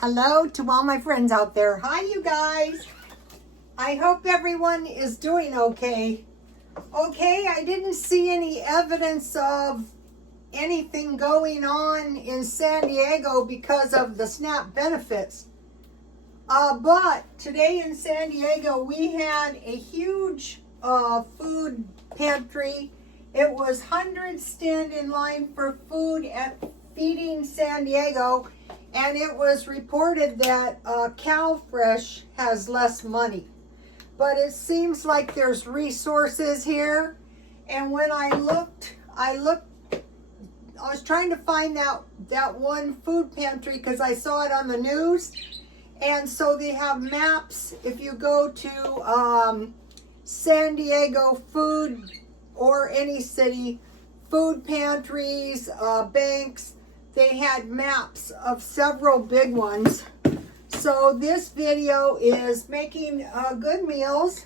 Hello to all my friends out there. Hi, you guys. I hope everyone is doing okay. Okay, I didn't see any evidence of anything going on in San Diego because of the SNAP benefits. But today in San Diego, we had a huge food pantry. It was hundreds stand in line for food at Feeding San Diego, and it was reported that CalFresh has less money. But it seems like there's resources here. And when I was trying to find that one food pantry because I saw it on the news. And so they have maps. If you go to San Diego food or any city, food pantries, banks, they had maps of several big ones. So this video is making good meals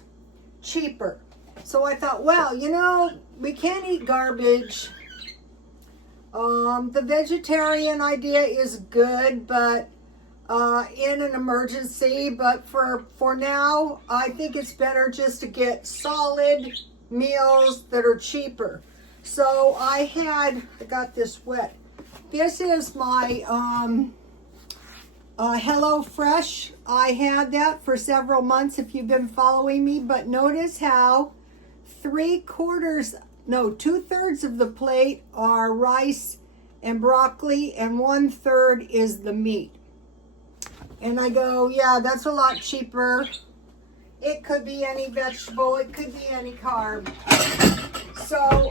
cheaper. So I thought, well, you know, we can't eat garbage. The vegetarian idea is good, but in an emergency, but for now, I think it's better just to get solid meals that are cheaper. So I got this wet. This is my Hello Fresh. I had that for several months if you've been following me, but notice how 2/3 of the plate are rice and broccoli and 1/3 is the meat. And I go, yeah, that's a lot cheaper. It could be any vegetable, it could be any carb. So,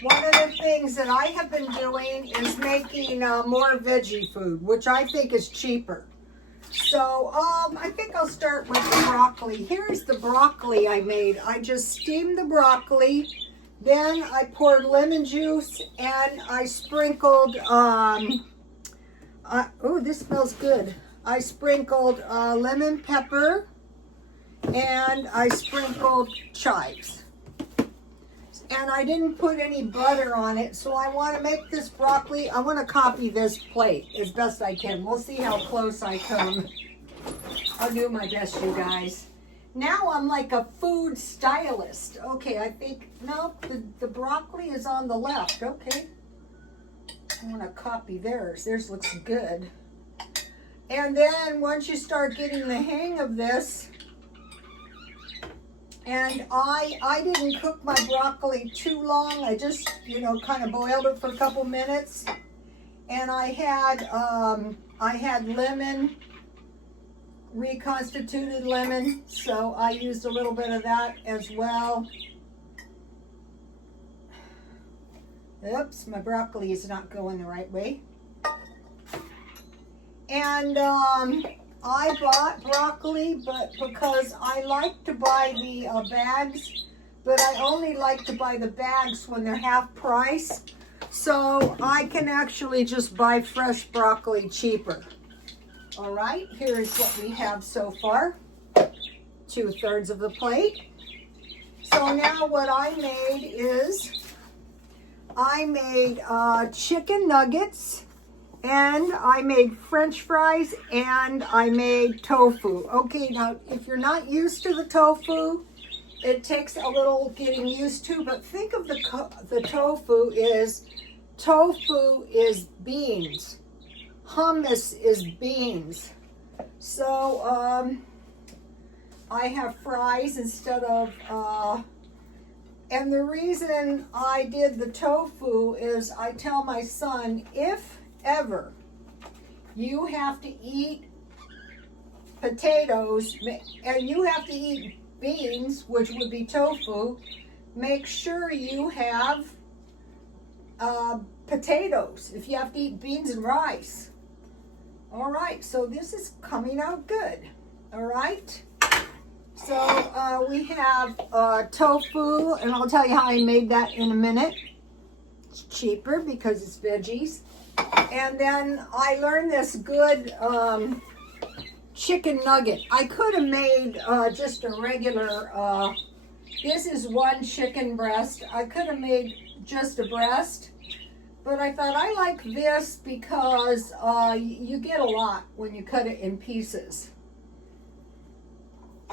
one of the things that I have been doing is making more veggie food, which I think is cheaper. So, I think I'll start with the broccoli. Here's the broccoli I made. I just steamed the broccoli. Then I poured lemon juice and I sprinkled, oh, this smells good. I sprinkled lemon pepper and I sprinkled chives. And I didn't put any butter on it, so I want to make this broccoli. I want to copy this plate as best I can. We'll see how close I come. I'll do my best, you guys. Now I'm like a food stylist. Okay, I think, no, the broccoli is on the left. Okay. I want to copy theirs. Theirs looks good. And then once you start getting the hang of this, and I didn't cook my broccoli too long. I just, kind of boiled it for a couple minutes. And I had lemon, reconstituted lemon, so I used a little bit of that as well. Oops, my broccoli is not going the right way. And I bought broccoli, but because I like to buy the bags, but I only like to buy the bags when they're half price. So I can actually just buy fresh broccoli cheaper. All right, here's what we have so far. 2/3 of the plate. So now what I made is I made chicken nuggets. And I made French fries and I made tofu. Okay, now if you're not used to the tofu, it takes a little getting used to, but think of the tofu is beans. Hummus is beans. So I have fries instead of, and the reason I did the tofu is I tell my son, if ever you have to eat potatoes and you have to eat beans, which would be tofu, make sure you have potatoes if you have to eat beans and rice. All right, so this is coming out good. All right, so we have tofu, and I'll tell you how I made that in a minute. It's cheaper because it's veggies. And then I learned this good chicken nugget. I could have made just a regular, this is one chicken breast. I could have made just a breast, But I thought I like this because you get a lot when you cut it in pieces.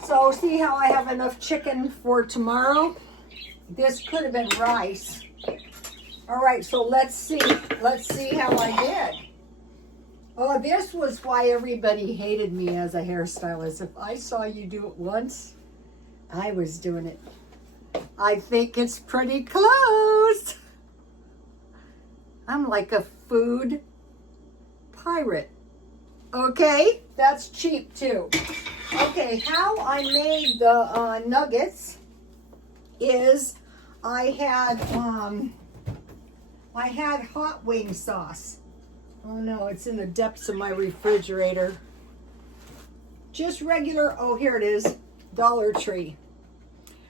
So see how I have enough chicken for tomorrow? This could have been rice. All right, so let's see. Let's see how I did. Oh, this was why everybody hated me as a hairstylist. If I saw you do it once, I was doing it. I think it's pretty close. I'm like a food pirate. Okay, that's cheap too. Okay, how I made the nuggets is I had hot wing sauce. Oh no, it's in the depths of my refrigerator. Just regular, oh here it is, Dollar Tree.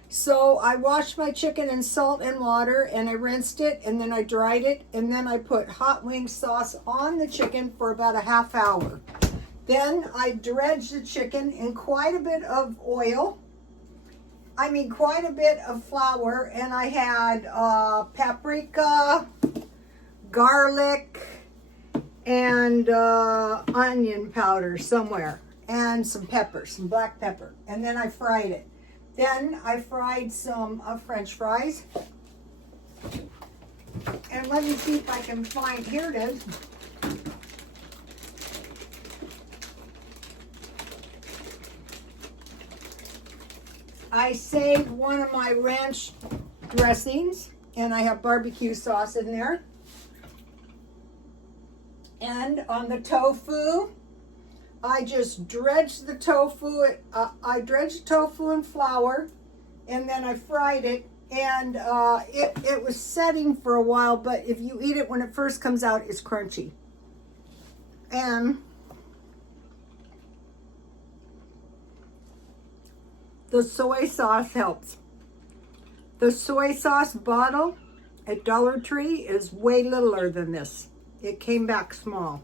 So I washed my chicken in salt and water and I rinsed it and then I dried it and then I put hot wing sauce on the chicken for about a half hour. Then I dredged the chicken in quite a bit of oil. I mean quite a bit of flour, and I had paprika, garlic, and onion powder somewhere, and some pepper, some black pepper. And then I fried it. Then I fried some French fries. And let me see if I can find, here it is. I saved one of my ranch dressings, and I have barbecue sauce in there. And on the tofu, I just dredged the tofu. I dredged tofu in flour, and then I fried it. And it was setting for a while, but if you eat it when it first comes out, it's crunchy. And the soy sauce helps. The soy sauce bottle at Dollar Tree is way littler than this. It came back small.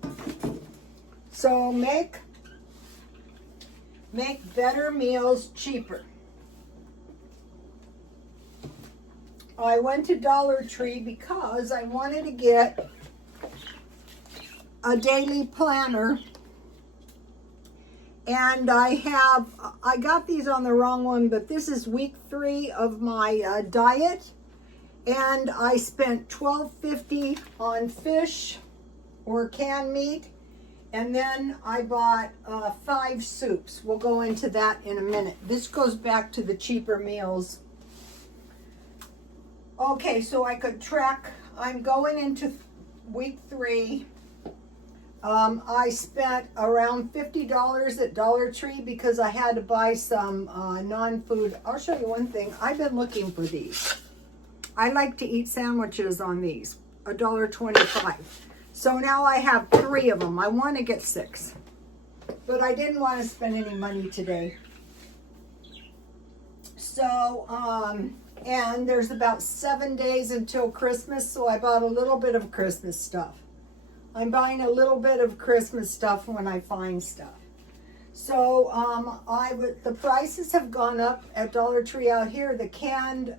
So make better meals cheaper. I went to Dollar Tree because I wanted to get a daily planner. And I got these on the wrong one, but this is week 3 of my diet. And I spent $12.50 on fish or canned meat. And then I bought 5 soups. We'll go into that in a minute. This goes back to the cheaper meals. Okay, so I could track. I'm going into week 3. I spent around $50 at Dollar Tree because I had to buy some non-food. I'll show you one thing. I've been looking for these. I like to eat sandwiches on these, $1.25. So now I have 3 of them. I want to get 6, but I didn't want to spend any money today. So, and there's about 7 days until Christmas, so I bought a little bit of Christmas stuff. I'm buying a little bit of Christmas stuff when I find stuff. So the prices have gone up at Dollar Tree out here. The canned.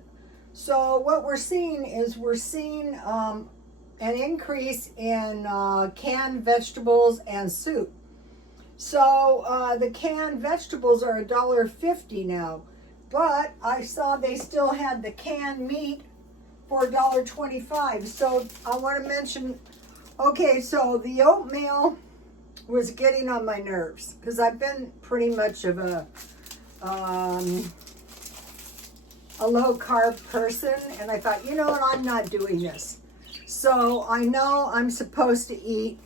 So what we're seeing is an increase in canned vegetables and soup. So the canned vegetables are $1.50 now, but I saw they still had the canned meat for $1.25. So I want to mention. Okay, so the oatmeal was getting on my nerves because I've been pretty much of a low carb person, and I thought, you know what, I'm not doing this. So I know I'm supposed to eat.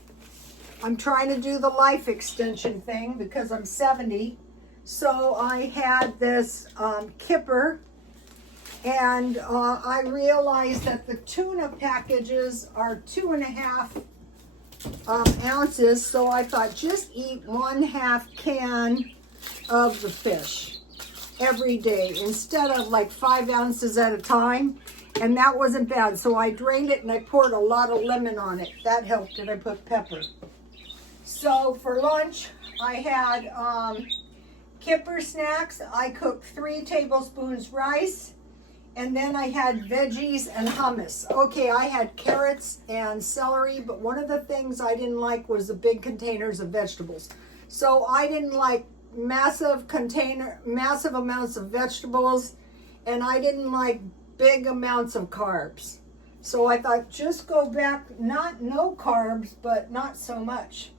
I'm trying to do the life extension thing because I'm 70. So I had this kipper. And I realized that the tuna packages are 2.5 ounces. So I thought just eat 1/2 can of the fish every day instead of like 5 ounces at a time. And that wasn't bad. So I drained it and I poured a lot of lemon on it. That helped, and I put pepper. So for lunch, I had kipper snacks. I cooked 3 tablespoons rice. And then I had veggies and hummus. Okay, I had carrots and celery, but one of the things I didn't like was the big containers of vegetables. So I didn't like massive amounts of vegetables, and I didn't like big amounts of carbs. So I thought, just go back, not no carbs, but not so much.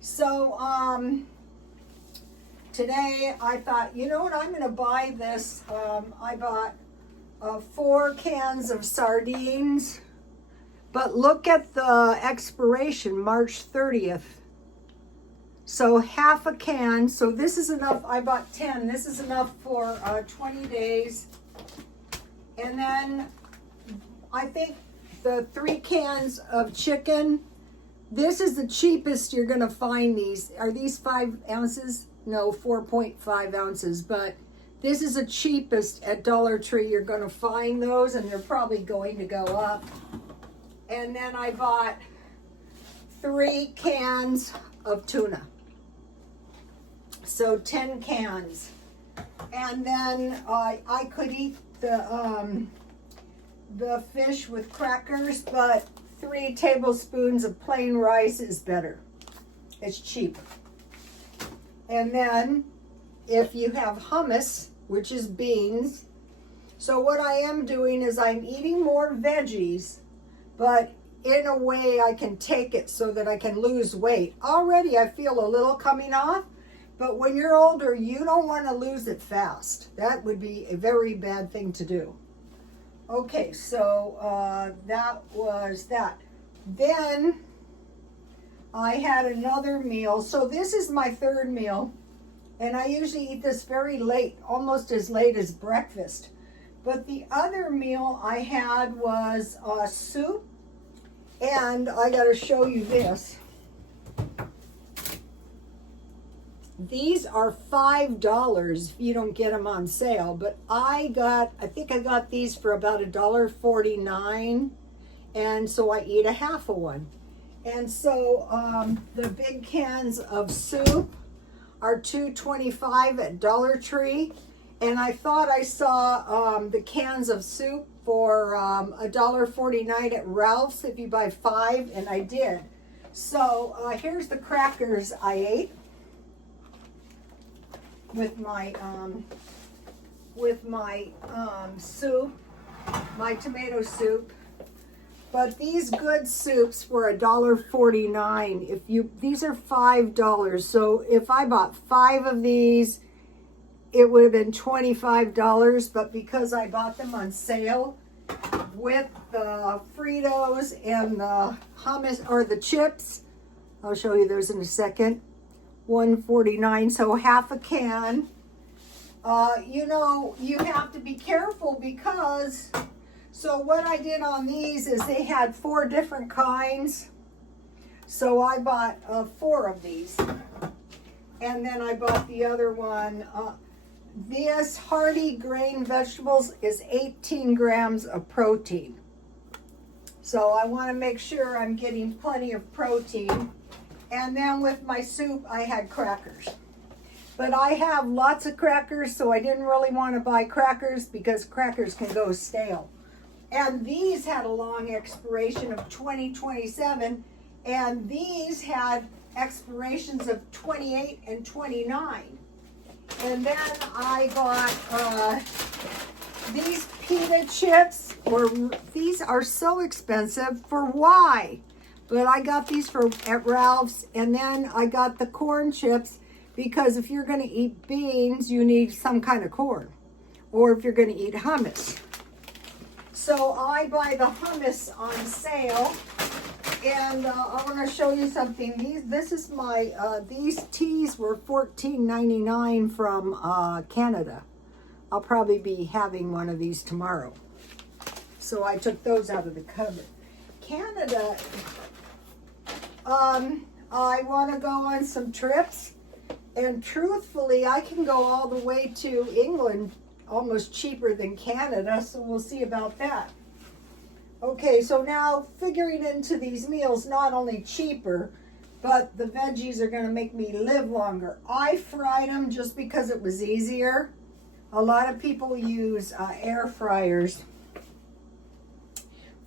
So today I thought, you know what, I'm gonna buy this. I bought 4 cans of sardines, but look at the expiration, March 30th. So half a can, so this is enough. I bought 10. This is enough for 20 days. And then I think the 3 cans of chicken, this is the cheapest you're gonna find these. Are these 5 ounces? No, 4.5 ounces, but this is the cheapest at Dollar Tree. You're gonna find those, and they're probably going to go up. And then I bought 3 cans of tuna. So 10 cans. And then I could eat the fish with crackers, but 3 tablespoons of plain rice is better. It's cheap. And then if you have hummus, which is beans, so what I am doing is I'm eating more veggies, but in a way I can take it so that I can lose weight. Already I feel a little coming off, but when you're older, you don't want to lose it fast. That would be a very bad thing to do. Okay, so that was that. Then I had another meal. So this is my 3rd meal, and I usually eat this very late, almost as late as breakfast. But the other meal I had was soup, and I got to show you this. These are $5 if you don't get them on sale, but I think I got these for about $1.49, and so I eat a half of one. And so the big cans of soup are $2.25 at Dollar Tree, and I thought I saw the cans of soup for $1.49 at Ralph's if you buy 5, and I did. So here's the crackers I ate with my soup, my tomato soup. But these good soups were $1.49. These are $5. So if I bought 5 of these, it would have been $25. But because I bought them on sale with the Fritos and the hummus or the chips, I'll show you those in a second. $1.49, so half a can. You know, you have to be careful because, so what I did on these is they had 4 different kinds. So I bought 4 of these. And then I bought the other one. This hearty grain vegetables is 18 grams of protein. So I want to make sure I'm getting plenty of protein. And then with my soup, I had crackers. But I have lots of crackers, so I didn't really want to buy crackers because crackers can go stale. And these had a long expiration of 2027, and these had expirations of 28 and 29. And then I got these pita chips. These are so expensive. For why? But I got these at Ralph's, and then I got the corn chips because if you're going to eat beans, you need some kind of corn, or if you're going to eat hummus. So I buy the hummus on sale, and I want to show you something. These teas were $14.99 from Canada. I'll probably be having one of these tomorrow. So I took those out of the cupboard. Canada. I want to go on some trips, and truthfully, I can go all the way to England almost cheaper than Canada, so we'll see about that. Okay, so now figuring into these meals, not only cheaper, but the veggies are going to make me live longer. I fried them just because it was easier. A lot of people use air fryers.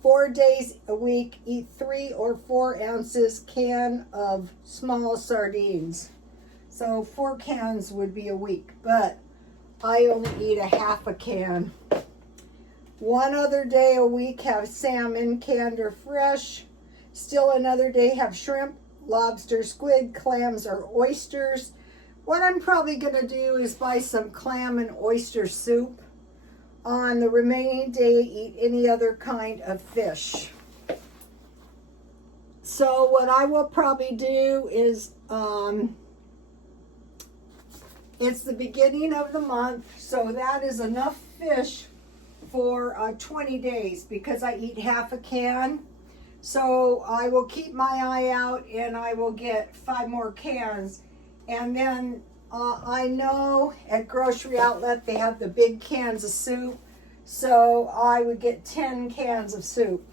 4 days a week, eat 3 or 4 ounces can of small sardines. So 4 cans would be a week, but I only eat a half a can. 1 other day a week have salmon, canned or fresh. Still another day have shrimp, lobster, squid, clams, or oysters. What I'm probably going to do is buy some clam and oyster soup. On the remaining day, eat any other kind of fish. So what I will probably do is, it's the beginning of the month, so that is enough fish for 20 days because I eat half a can. So I will keep my eye out and I will get 5 more cans. And then I know at Grocery Outlet they have the big cans of soup. So I would get 10 cans of soup.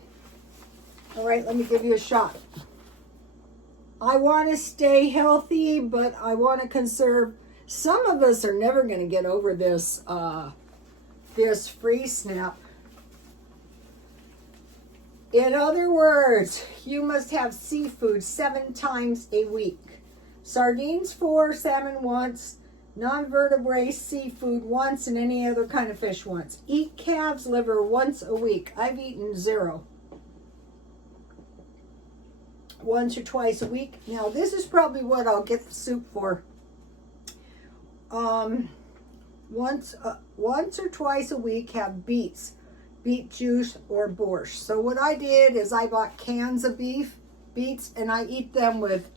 All right, let me give you a shot. I want to stay healthy, but I want to conserve. Some of us are never going to get over this, this freeze snap. In other words, you must have seafood 7 times a week. Sardines 4, salmon once, non-vertebrate seafood once, and any other kind of fish once. Eat calf's liver once a week. I've eaten 0. Once or twice a week. Now this is probably what I'll get the soup for. Once or twice a week have beets, beet juice, or borscht. So what I did is I bought cans of beets, and I eat them with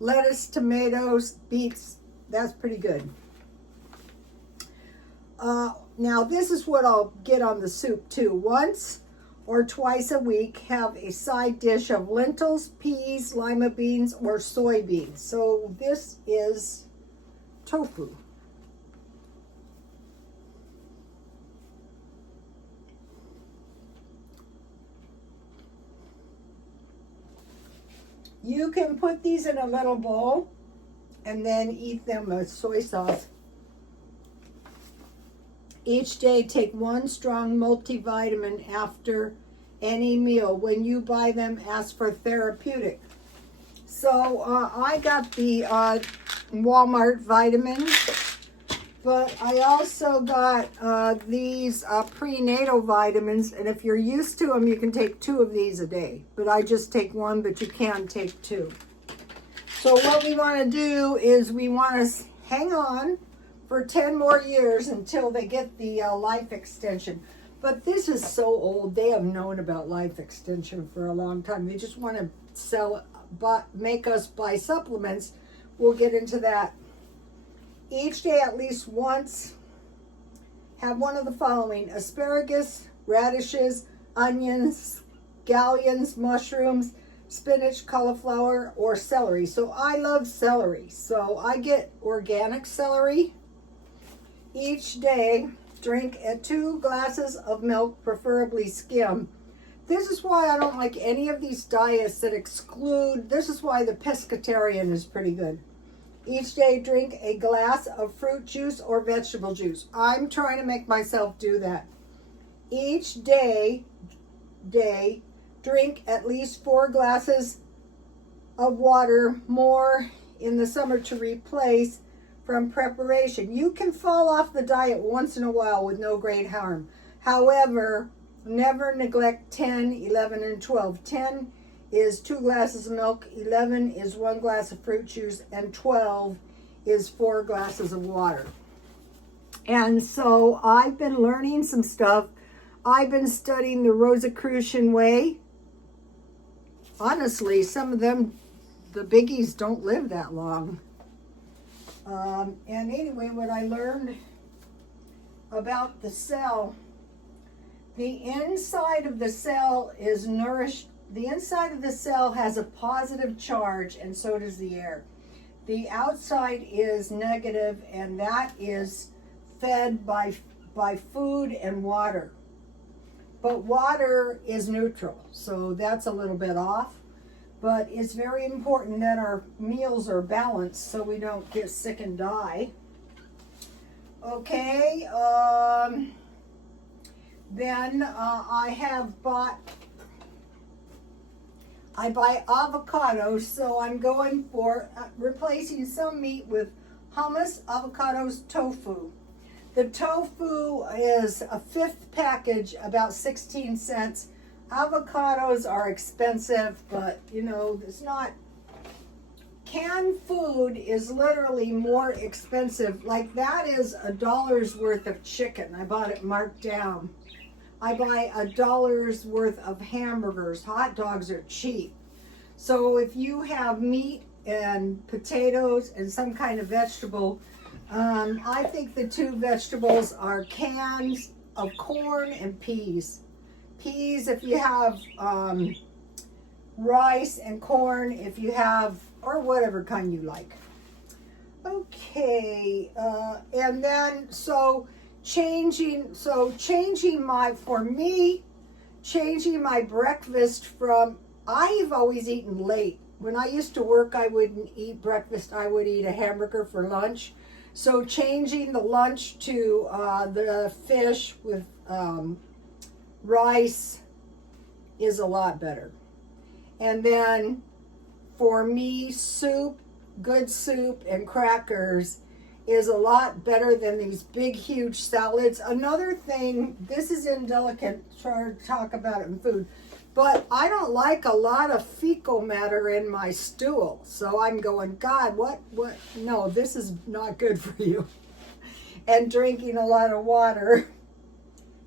lettuce, tomatoes, beets. That's pretty good. Now this is what I'll get on the soup too. Once or twice a week have a side dish of lentils, peas, lima beans, or soybeans. So this is tofu. You can put these in a little bowl and then eat them with soy sauce. Each day, take 1 strong multivitamin after any meal. When you buy them, ask for therapeutic. So I got the Walmart vitamins, but I also got these prenatal vitamins. And if you're used to them, you can take 2 of these a day. But I just take 1, but you can take 2. So what we want to do is we want to hang on for 10 more years until they get the life extension. But this is so old. They have known about life extension for a long time. They just want to make us buy supplements. We'll get into that. Each day at least once, have one of the following: asparagus, radishes, onions, scallions, mushrooms, spinach, cauliflower, or celery. So I love celery. So I get organic celery. Each day, drink 2 glasses of milk, preferably skim. This is why I don't like any of these diets that exclude. This is why the pescatarian is pretty good. Each day, drink a glass of fruit juice or vegetable juice. I'm trying to make myself do that. Each day, drink at least 4 glasses of water, more in the summer to replace from preparation. You can fall off the diet once in a while with no great harm. However, never neglect 10, 11, and 12. 10 is 2 glasses of milk, 11 is 1 glass of fruit juice, and 12 is 4 glasses of water. And so I've been learning some stuff. I've been studying the Rosicrucian way. Honestly, some of them, the biggies, don't live that long. And anyway, what I learned about the cell, the inside of the cell is nourished. The inside of the cell has a positive charge, and so does the air. The outside is negative, and that is fed by food and water. But water is neutral, so that's a little bit off. But it's very important that our meals are balanced so we don't get sick and die. Okay, then I buy avocados, so I'm going for replacing some meat with hummus, avocados, tofu. The tofu is a fifth package, about 16 cents. Avocados are expensive, but you know, it's not. Canned food is literally more expensive. Like that is $1 worth of chicken. I bought it marked down. I buy $1 worth of hamburgers. Hot dogs are cheap. So if you have meat and potatoes and some kind of vegetable, I think the two vegetables are cans of corn and peas. Peas if you have rice, and corn if you have, or whatever kind you like. Okay, and then changing my breakfast from, I've always eaten late. When I used to work, I wouldn't eat breakfast. I would eat a hamburger for lunch. So changing the lunch to the fish with rice is a lot better. And then for me, soup, good soup and crackers is a lot better than these big, huge salads. Another thing, this is indelicate, trying to talk about it in food, but I don't like a lot of fecal matter in my stool. So I'm going, God, what? No, this is not good for you. And drinking a lot of water.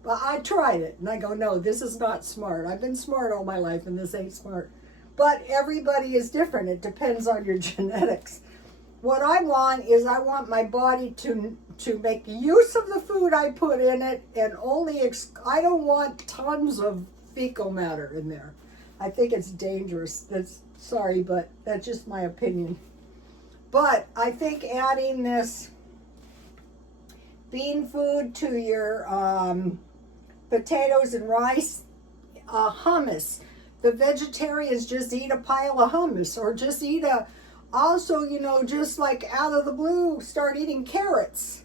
But I tried it and I go, no, this is not smart. I've been smart all my life and this ain't smart. But everybody is different. It depends on your genetics. What I want is I want my body to make use of the food I put in it, and I don't want tons of fecal matter in there. I think it's dangerous. Sorry, but that's just my opinion. But I think adding this bean food to your potatoes and rice, hummus. The vegetarians just eat a pile of hummus, or just eat also, just like out of the blue, start eating carrots.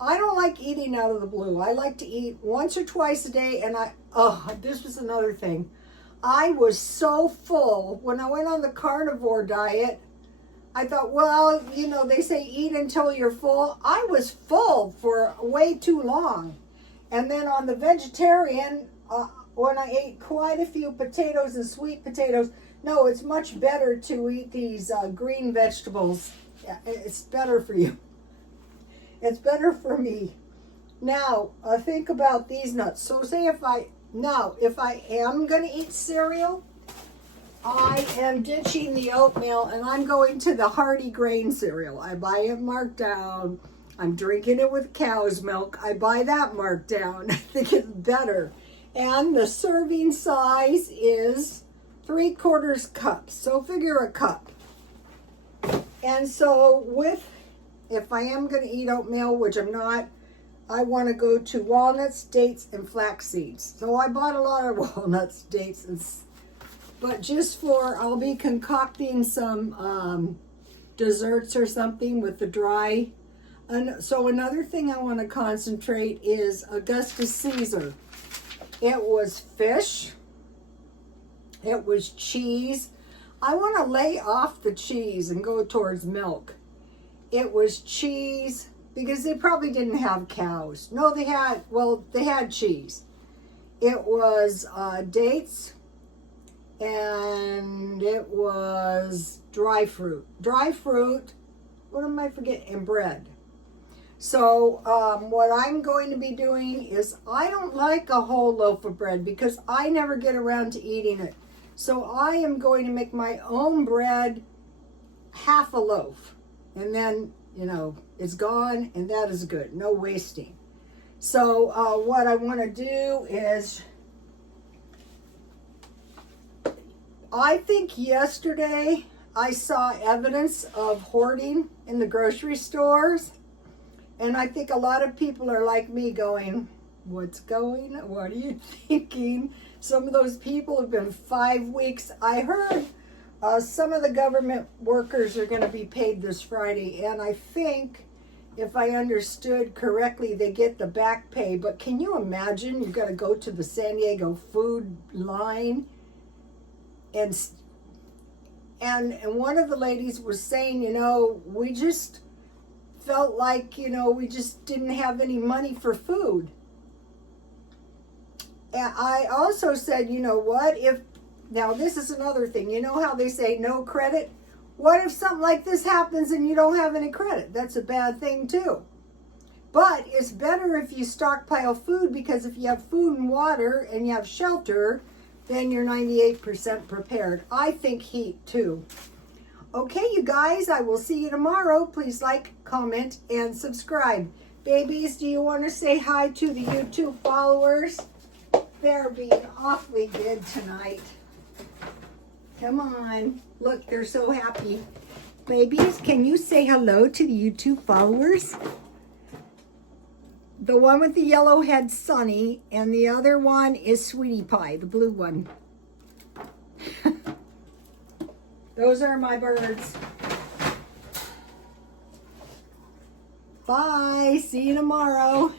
I don't like eating out of the blue. I like to eat once or twice a day, and this was another thing. I was so full when I went on the carnivore diet. I thought, well, they say eat until you're full. I was full for way too long. And then on the vegetarian, when I ate quite a few potatoes and sweet potatoes, no, it's much better to eat these green vegetables. It's better for you. It's better for me. Now, think about these nuts. So say if I am going to eat cereal, I am ditching the oatmeal and I'm going to the hearty grain cereal. I buy it marked down. I'm drinking it with cow's milk. I buy that marked down. I think it's better. And the serving size is 3/4 cup. So figure a cup. And so if I am going to eat oatmeal, which I'm not, I want to go to walnuts, dates, and flax seeds. So I bought a lot of walnuts, dates, but I'll be concocting some desserts or something with the dry. And so another thing I want to concentrate is Augustus Caesar. It was fish. It was cheese. I want to lay off the cheese and go towards milk. It was cheese because they probably didn't have cows. No, they had cheese. It was dates, and it was dry fruit. What am I forgetting? And bread. So what I'm going to be doing is, I don't like a whole loaf of bread because I never get around to eating it. So I am going to make my own bread, half a loaf. And then, it's gone, and that is good. No wasting. So what I want to do is, I think yesterday I saw evidence of hoarding in the grocery stores. And I think a lot of people are like me going, what are you thinking? Some of those people have been 5 weeks. I heard some of the government workers are going to be paid this Friday. And I think if I understood correctly, they get the back pay. But can you imagine? You've got to go to the San Diego food line, and one of the ladies was saying, you know, we just felt like, you know, we just didn't have any money for food. And I also said, you know what, if, now this is another thing, you know how they say no credit? What if something like this happens and you don't have any credit? That's a bad thing too. But it's better if you stockpile food, because if you have food and water and you have shelter, then you're 98% prepared. I think heat too. Okay, you guys, I will see you tomorrow. Please like, comment, and subscribe. Babies, do you want to say hi to the YouTube followers? They're being awfully good tonight. Come on. Look, they're so happy. Babies, can you say hello to the YouTube followers? The one with the yellow head, Sunny, and the other one is Sweetie Pie, the blue one. Those are my birds. Bye. See you tomorrow.